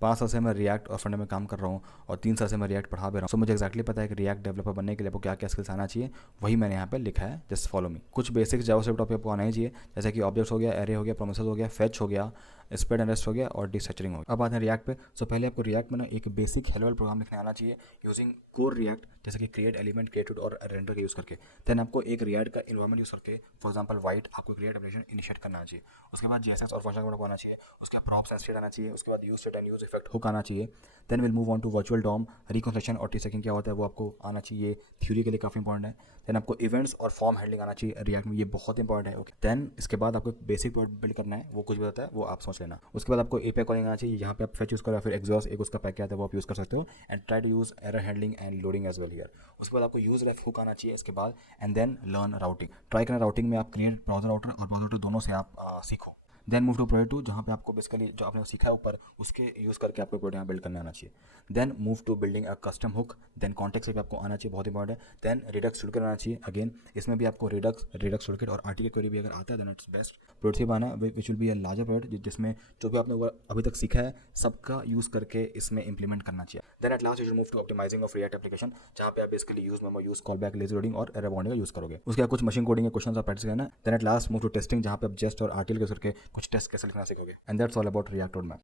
5 साल से मैं रिएक्ट और फ्रंट में काम कर रहा हूँ और 3 साल से मैं रिएक्ट पढ़ा भी रहा हूँ। सो मुझे एक्जैक्टली पता है कि रिएक्ट डेवलपर बनने के लिए आपको क्या क्या स्किल्स आना चाहिए, वही मैंने यहाँ पे लिखा है, जस्ट फॉलो मी। कुछ बेसिक्स जावास्क्रिप्ट टॉपिक आपको आना ही चाहिए, जैसे कि ऑब्जेक्ट्स हो गया, एरे हो गया, प्रोमिसेस हो गया, फेच हो गया, स्प्रेड एंड रेस्ट हो गया और डिस्ट्रक्चरिंग हो गया। अब आते हैं रिएक्ट पे। सो पहले आपको रिएक्ट में ना एक बेसिक हेलो वर्ल्ड प्रोग्राम लिखने आना चाहिए यूजिंग कोर रिएक्ट, जैसे कि क्रिएट एलिमेंट, क्रिएट और रेंडर का यूज़ करके। देन आपको एक रिएक्ट का इन्वायरमेंट यूज़ करके, फॉर एग्जांपल वाइट, आपको क्रिएट एप्लीकेशन इनिशिएट करना चाहिए। उसके बाद जेएसएस और फंक्शन कोड आना चाहिए, उसके बाद प्रॉप्स एंड स्टेट आना चाहिए, उसके बाद use state and use effect hook आना चाहिए। Then will move on to virtual DOM, reconstruction और टी क्या होता है वो आपको आना चाहिए, थ्योरी के लिए काफ़ी इंपॉर्टेंट है। देन आपको इवेंट्स और फॉर्म हैंडलिंग आना चाहिए रिएक्ट में, ये बहुत इंपॉर्टेंट है। ओके, देन इसके बाद आपको बेसिक प्रोडक्ट बिल्ड करना है, वो कुछ भी होता है वो आप समझ लेना। उसके बाद आपको एपीआई कॉलिंग आना चाहिए, यहाँ पे आप फेच यूज़ करो या फिर एग्जॉस्ट एक उसका पैकेट आता है वो आप यूज़ कर सकते हो। And try to use error handling and loading as well here. उसके बाद आपको यूज़ रेफ हुक आना चाहिए इसके बाद। And then learn routing, try करना राउटिंग में आप क्रिएट ब्राउजर राउटर और ब्राउजर राउटर दोनों से आप सीखो। देन मूव टू प्रोजेक्ट 2, जहाँ पे आपको बेसिकली जो आपने सीखा है ऊपर उसके यूज़ करके आपको प्रोजेक्ट यहाँ बिल्ड करने आना चाहिए। Then move to building a custom hook, then context भी आपको आना चाहिए, बहुत इंपॉर्टेंट है। देन रिडक्स टूलकिट आना चाहिए, अगेन इसमें भी आपको रिडक्स टूलकिट और आरटीके क्वेरी भी अगर आता है देन इट्स बेस्ट। प्रोडक्ट भी आना which will be a larger product, जिसमें जो भी आपने अभी तक सीखा है सबका यूज़ करके इसमें इंप्लीमेंट करना चाहिए। Then at last you should move to optimizing of React application, जहाँ पे आप basically use memo, use callback, lazy loading और एरर बाउंडिंग का यूज़ करोगे। उसके बाद कुछ मशीन कोडिंग के क्वेश्चन आप प्रैक्टिस करना। Then at last move to testing, जहाँ पे आप जेस्ट और आरटीएल यूज़ करके कुछ टेस्ट कैसे लिखना सीखोगे। And that's all about react road map.